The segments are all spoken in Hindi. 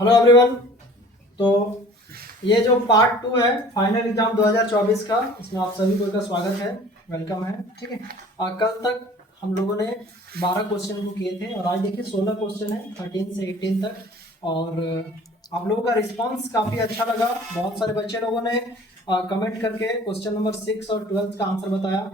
Hello everyone. तो ये जो पार्ट 2 है फाइनल एग्जाम 2024 का, इसमें आप सभी को का स्वागत है, वेलकम है। ठीक है। कल तक हम लोगों ने 12 क्वेश्चन को किए थे और आज देखिए 16 क्वेश्चन है 13 से 18 तक। और आप लोगों का रिस्पांस काफ़ी अच्छा लगा। बहुत सारे बच्चे लोगों ने कमेंट करके क्वेश्चन नंबर 6 और 12 का आंसर बताया।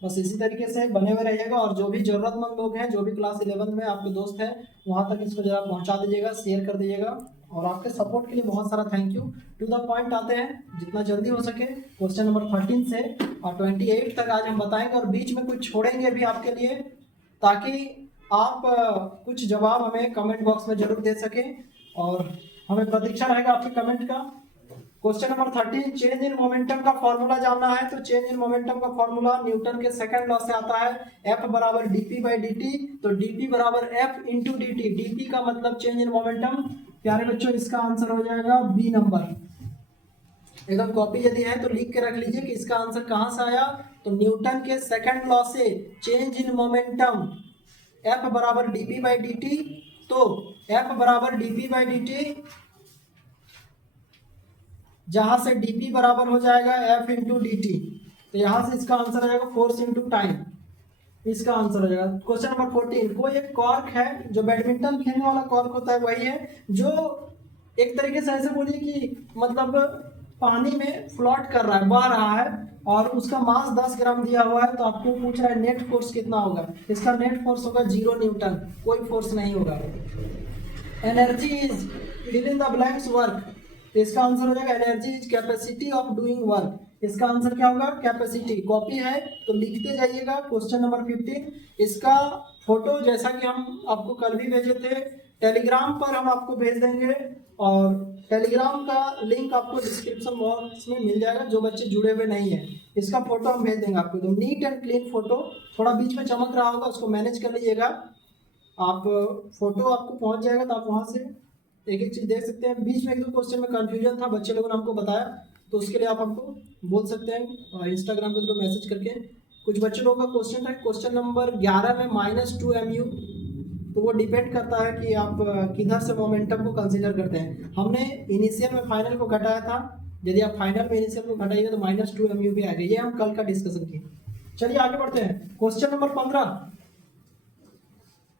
बस इसी तरीके से बने हुए रहिएगा और जो भी जरूरतमंद लोग हैं, जो भी क्लास 11 में आपके दोस्त हैं, वहाँ तक इसको जरा पहुँचा दीजिएगा, शेयर कर दीजिएगा। और आपके सपोर्ट के लिए बहुत सारा thank you. To the point आते हैं जितना जल्दी हो सके। क्वेश्चन नंबर 13 से और 28 तक आज हम बताएंगे और बीच में कुछ छोड़ेंगे भी आपके लिए, ताकि आप कुछ जवाब हमें कमेंट बॉक्स में जरूर दे सकें और हमें प्रतीक्षा रहेगा आपके कमेंट का। Question number 13, change in momentum का फॉर्मूला जानना है। तो चेंज इन मोमेंटम का फॉर्मूला न्यूटन के सेकंड लॉ से आता है, F बराबर dp बाई dt। तो dp बराबर F इंटू dt। dp का मतलब चेंज इन मोमेंटम। प्यारे बच्चों, इसका आंसर हो जाएगा बी नंबर। एकदम कॉपी यदि है तो लिख के रख लीजिए कि इसका आंसर कहां से आया। तो न्यूटन के सेकंड लॉ से चेंज इन मोमेंटम F बराबर dp बाई dt। तो F बराबर dp बाई dt, जहां से dp बराबर हो जाएगा f इंटू डी टी। तो यहां से इसका आंसर आ जाएगा फोर्स इंटू टाइम। इसका आंसर हो जाएगा क्वेश्चन नंबर 14। कोई एक कॉर्क है, जो बैडमिंटन खेलने वाला कॉर्क होता है वही है, जो एक तरीके से ऐसे बोलिए कि मतलब पानी में फ्लोट कर रहा है, बह रहा है, और उसका मास 10 ग्राम दिया हुआ है। तो आपको पूछ रहा है नेट फोर्स कितना होगा। इसका नेट फोर्स होगा 0 न्यूटन, कोई फोर्स नहीं होगा। Energy is fill in the blanks work. इसका आंसर हो जाएगा energy is capacity of doing work. इसका आंसर क्या होगा? कैपेसिटी। कॉपी है तो लिखते जाइएगा। क्वेश्चन नंबर 15, इसका फोटो जैसा कि हम आपको कल भी भेजे थे, टेलीग्राम पर हम आपको भेज देंगे और टेलीग्राम का लिंक आपको डिस्क्रिप्शन बॉक्स में मिल जाएगा। जो बच्चे जुड़े हुए नहीं है, इसका फोटो हम भेज देंगे आपको। तो नीट एंड क्लीन फोटो, थोड़ा बीच में चमक रहा होगा, उसको मैनेज कर लीजिएगा। आप फोटो आपको पहुंच जाएगा तो आप वहां से एक एक चीज देख सकते हैं। बीच में एक दो क्वेश्चन में कंफ्यूजन था, बच्चे लोगों ने हमको बताया, तो उसके लिए आप हमको बोल सकते हैं इंस्टाग्राम पे थ्रू मैसेज करके। कुछ बच्चे लोगों का क्वेश्चन था क्वेश्चन नंबर 11 में -2 mu। तो वो डिपेंड करता है कि आप किधर से मोमेंटम को कंसीडर करते हैं। हमने इनिशियल में फाइनल को घटाया था। यदि आप फाइनल में इनिशियल को घटाइएगा तो -2 mu भी आएगा। ये हम कल का डिस्कशन किए। चलिए आगे बढ़ते हैं। क्वेश्चन नंबर 15,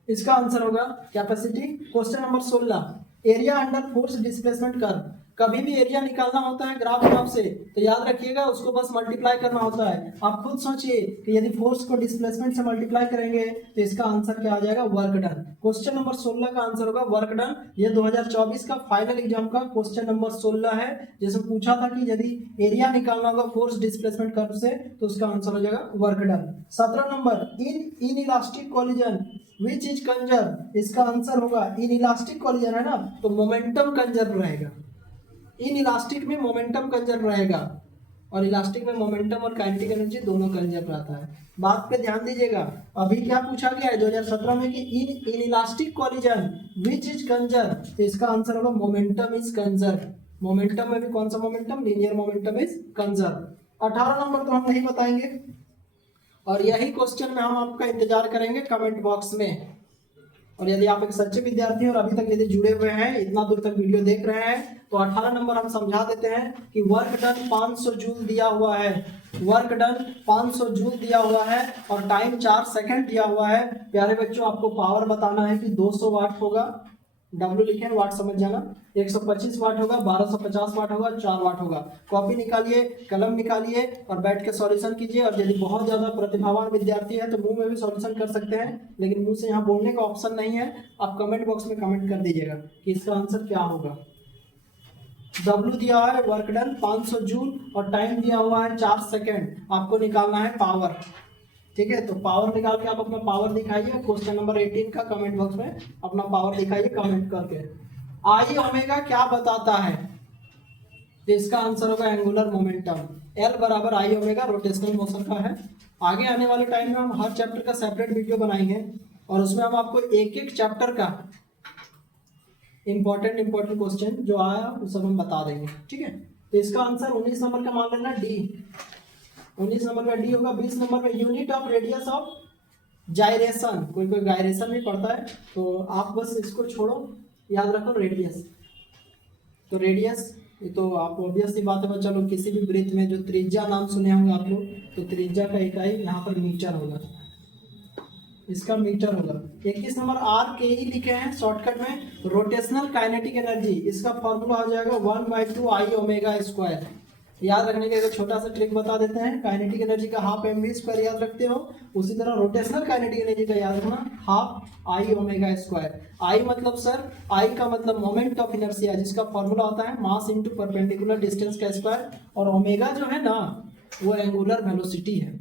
इसका आंसर होगा capacity. Question number 16, area under force displacement curve. कभी भी एरिया निकालना होता है ग्राफ ग्राफ से, तो याद रखिएगा उसको बस मल्टीप्लाई करना होता है। आप खुद सोचिए कि यदि फोर्स को डिस्प्लेसमेंट से मल्टीप्लाई करेंगे तो इसका आंसर क्या आ जाएगा? Work done. क्वेश्चन नंबर 16 का आंसर होगा वर्क डन। ये 2024 का फाइनल एग्जाम का क्वेश्चन नंबर 16 है, जिसमें पूछा था कि यदि एरिया निकालना होगा फोर्स डिस्प्लेसमेंट कर्व से, तो उसका आंसर हो जाएगा work done. 17 number, in elastic collision which is conserve. इसका आंसर होगा इन इलास्टिक कॉलिजन है ना, तो मोमेंटम कंजर्व रहेगा। इन इलास्टिक में मोमेंटम कंजर्व रहेगा और इलास्टिक में मोमेंटम और काइनेटिक एनर्जी दोनों कंजर्व रहता है। बात पे ध्यान दीजिएगा। अभी क्या पूछा गया है 2017 में कि in elastic collision which is conserve, तो इसका आंसर होगा मोमेंटम इज कंजर्व। मोमेंटम में भी कौन सा momentum? Linear momentum is conserve. 18 number तो हम नहीं बताएंगे और यही क्वेश्चन में हम आपका इंतजार करेंगे कमेंट बॉक्स में। और यदि आप एक सच्चे विद्यार्थी और अभी तक यदि जुड़े हुए हैं, इतना दूर तक वीडियो देख रहे हैं, तो 18 नंबर हम समझा देते हैं कि वर्क डन 500 जूल दिया हुआ है। वर्क डन 500 जूल दिया हुआ है और टाइम 4 सेकंड दिया हुआ है। प्यारे बच्चों, आपको पावर बताना है कि 200 वाट होगा, W लिखे, वाट समझ जाना, 125 वाट होगा, 1250 वाट होगा, 4 वाट होगा। कॉपी निकालिए, कलम निकालिए और बैठ के सॉल्यूशन कीजिए। और यदि बहुत ज्यादा प्रतिभावान विद्यार्थी है तो मुंह में भी सॉल्यूशन कर सकते हैं, लेकिन मुंह से यहाँ बोलने का ऑप्शन नहीं है। आप कमेंट बॉक्स में कमेंट कर दीजिएगा कि इसका आंसर क्या होगा। W दिया है वर्क डन 500 जूल और टाइम दिया हुआ है 4 सेकेंड। आपको निकालना है पावर। ठीक है, तो पावर निकाल के आप अपना पावर दिखाइए। क्वेश्चन नंबर 18 का कमेंट बॉक्स में अपना पावर दिखाइए कमेंट करके। आई ओमेगा क्या बताता है? तो इसका आंसर होगा एंगुलर मोमेंटम। एल बराबर आई ओमेगा रोटेशनल मोशन का है। आगे आने वाले टाइम में हम हर चैप्टर का सेपरेट वीडियो बनाएंगे और उसमें हम आपको एक एक चैप्टर का इंपॉर्टेंट क्वेश्चन जो आया वो सब हम बता देंगे। ठीक है, तो इसका आंसर 19 नंबर का मान लेना डी। 19 नंबर का डी होगा। 20 नंबर में unit of radius of gyration. कोई गायरेशन भी पढ़ता है तो आप बस इसको छोड़ो, याद रखो रेडियस। तो रेडियस, ये तो आपको ऑब्वियस सी बात है, चलो किसी भी वृत्त में जो त्रिज्या नाम सुने होंगे आप लोग, तो त्रिज्या का इकाई यहाँ पर मीटर होगा, इसका मीटर होगा। 21 नंबर आर के ही लिखे हैं शॉर्टकट में, रोटेशनल काइनेटिक एनर्जी, इसका फॉर्मूला हो जाएगा 1/2 आई ओमेगा स्क्वायर। याद रखने के लिए छोटा सा ट्रिक बता देते हैं, काइनेटिक एनर्जी का हाफ एम वी स्क्वायर याद रखते हो, उसी तरह रोटेशनल काइनेटिक एनर्जी का याद रखना हाफ आई ओमेगा स्क्वायर। आई मतलब सर, आई का मतलब मोमेंट ऑफ इनर्शिया, जिसका फॉर्मूला होता है मास इनटू परपेंडिकुलर डिस्टेंस का स्क्वायर, और ओमेगा जो है ना वो एंगुलर वेलोसिटी है,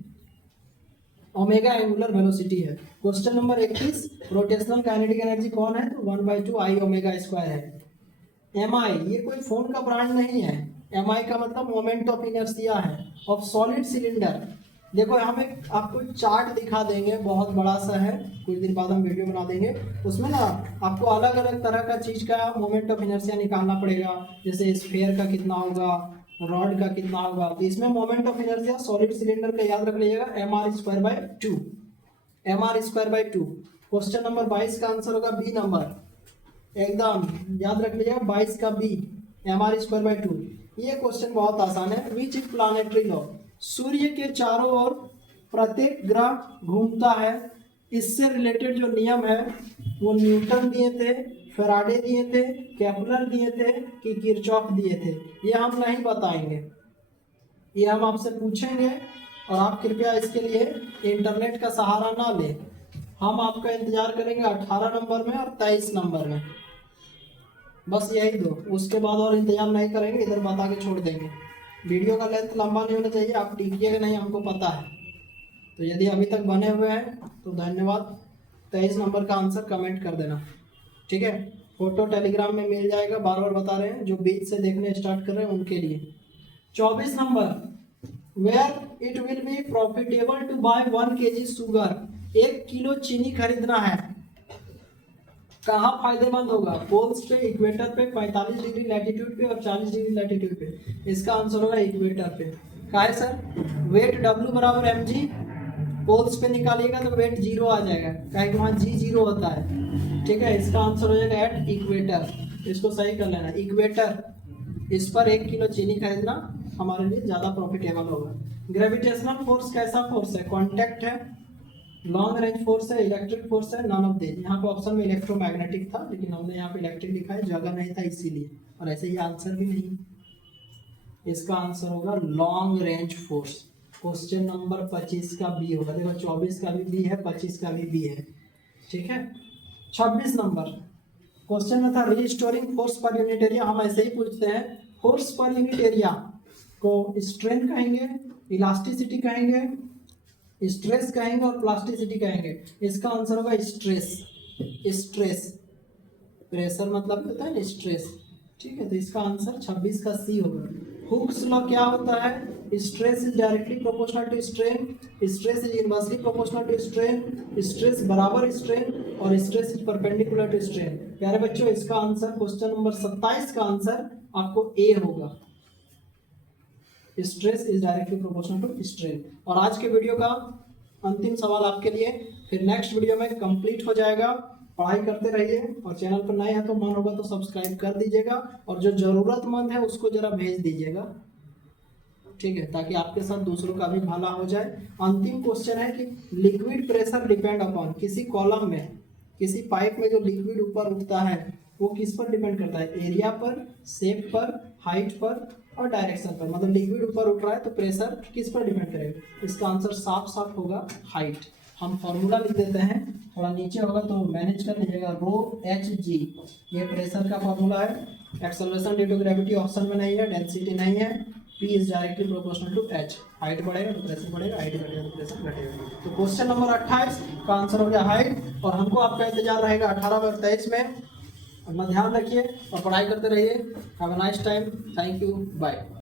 ओमेगा एंगुलर वेलोसिटी है। Question number 21, rotational kinetic energy कौन है, तो 1/2 आई ओमेगा स्क्वायर है। एम आई ये कोई फोन का ब्रांड नहीं है, एम आई का मतलब मोमेंट ऑफ इनर्शिया है ऑफ सॉलिड सिलेंडर। देखो हम एक आपको चार्ट दिखा देंगे, बहुत बड़ा सा है, कुछ दिन बाद हम वीडियो बना देंगे, उसमें ना आपको अलग अलग तरह का चीज़ का मोमेंट ऑफ इनर्शिया निकालना पड़ेगा, जैसे स्फीयर का कितना होगा, रॉड का कितना होगा, तो इसमें moment of inertia solid cylinder का याद रख लीजिएगा mr²/2, mr²/2। क्वेश्चन नंबर 22 का आंसर होगा बी नंबर, एकदम याद रख लीजिएगा 22 का बी, mr²/2। ये क्वेश्चन बहुत आसान है। विच प्लानेटरी लॉ, सूर्य के चारों ओर प्रत्येक ग्रह घूमता है, इससे रिलेटेड जो नियम है वो न्यूटन दिए थे, फैराडे दिए थे, केपलर दिए थे कि किरचॉफ दिए थे, ये हम नहीं बताएंगे, ये हम आपसे पूछेंगे, और आप कृपया इसके लिए इंटरनेट का सहारा ना लें। हम आपका इंतजार करेंगे 18 नंबर में और 23 नंबर में, बस यही दो, उसके बाद और इंतजार नहीं करेंगे, इधर बता के छोड़ देंगे। वीडियो का लेंथ लंबा नहीं होना चाहिए, आप टिकिएगा नहीं हमको पता है, तो यदि अभी तक बने हुए हैं तो धन्यवाद। 23 नंबर का आंसर कमेंट कर देना, ठीक है। फोटो टेलीग्राम में मिल जाएगा, बार बार बता रहे हैं, जो बीच से देखने स्टार्ट कर रहे हैं उनके लिए। 24 number, where it will be profitable to buy 1 kg sugar, 1 kilo चीनी खरीदना है, कहाँ फायदेमंद होगा, पोल्स पे, इक्वेटर पे, 45 डिग्री लैटिट्यूड पे और 40 डिग्री लैटिट्यूड पे। इसका आंसर होगा इक्वेटर पे। क्या है सर, वेट W बराबर mg, पोल्स पे निकालिएगा तो वेट 0 आ जाएगा, क्या कि वहाँ g 0 होता है, ठीक है। इसका आंसर हो जाएगा एट इक्वेटर, इसको सही कर लेना, इक्वेटर, इस पर 1 किलो चीनी खरीदना हमारे लिए ज़्यादा प्रॉफिटेबल होगा। ग्रेविटेशनल फोर्स कैसा फोर्स है, कॉन्टैक्ट है, लॉन्ग रेंज फोर्स है, इलेक्ट्रिक फोर्स है, नॉन ऑफ दिस। यहाँ पे ऑप्शन में इलेक्ट्रोमैग्नेटिक था, लेकिन हमने यहाँ पे इलेक्ट्रिक लिखा है, जगह नहीं था इसीलिए, और ऐसे ही आंसर भी नहीं। इसका आंसर होगा long range force. Question number 25 का बी होगा, देखो 24 का भी बी है, 25 का भी बी है, ठीक है। 26 नंबर क्वेश्चन में था restoring force per unit area, हम ऐसे ही पूछते हैं, फोर्स पर यूनिट एरिया को स्ट्रेंथ कहेंगे, इलास्टिसिटी कहेंगे, स्ट्रेस कहेंगे और प्लास्टिसिटी कहेंगे। इसका आंसर होगा स्ट्रेस, स्ट्रेस, प्रेशर मतलब होता है ना स्ट्रेस, ठीक है। तो इसका आंसर 26 का सी होगा। हुक्स लॉ क्या होता है, stress is directly proportional to strain, stress is inversely proportional to strain, stress बराबर स्ट्रेन और stress is perpendicular to strain. प्यारे बच्चों, इसका आंसर क्वेश्चन नंबर 27 का आंसर आपको ए होगा, stress is directly proportional to strain. और आज के वीडियो का अंतिम सवाल आपके लिए, फिर नेक्स्ट वीडियो में कंप्लीट हो जाएगा। पढ़ाई करते रहिए, और चैनल पर नए हैं तो मन होगा तो सब्सक्राइब कर दीजिएगा, और जो जरूरतमंद है उसको जरा भेज दीजिएगा, ठीक है, ताकि आपके साथ दूसरों का भी भला हो जाए। अंतिम क्वेश्चन है कि लिक्विड प्रेशर डिपेंड अपॉन, किसी कॉलम में, किसी पाइप में जो लिक्विड ऊपर उठता है वो किस पर डिपेंड करता है, एरिया पर, शेप पर, हाइट पर और डायरेक्शन पर। मतलब लिक्विड ऊपर उठ रहा है तो प्रेशर किस पर डिपेंड करेगा, इसका आंसर साफ साफ होगा हाइट। हम फॉर्मूला लिख देते हैं, थोड़ा नीचे होगा तो मैनेज कर लीजिएगा, रो एच जी, ये प्रेशर का फॉर्मूला है। Acceleration due to gravity option में नहीं है, डेंसिटी नहीं है, P is directly proportional to H, height बढ़ेगा तो प्रेशर बढ़ेगा, हाइट घटेगा तो प्रेशर घटेगा। तो क्वेश्चन नंबर 28 का आंसर हो गया हाइट, और हमको आपका इंतजार रहेगा 18 और 23 में। अपना ध्यान रखिए और पढ़ाई करते रहिए। Have a nice time, thank you, bye.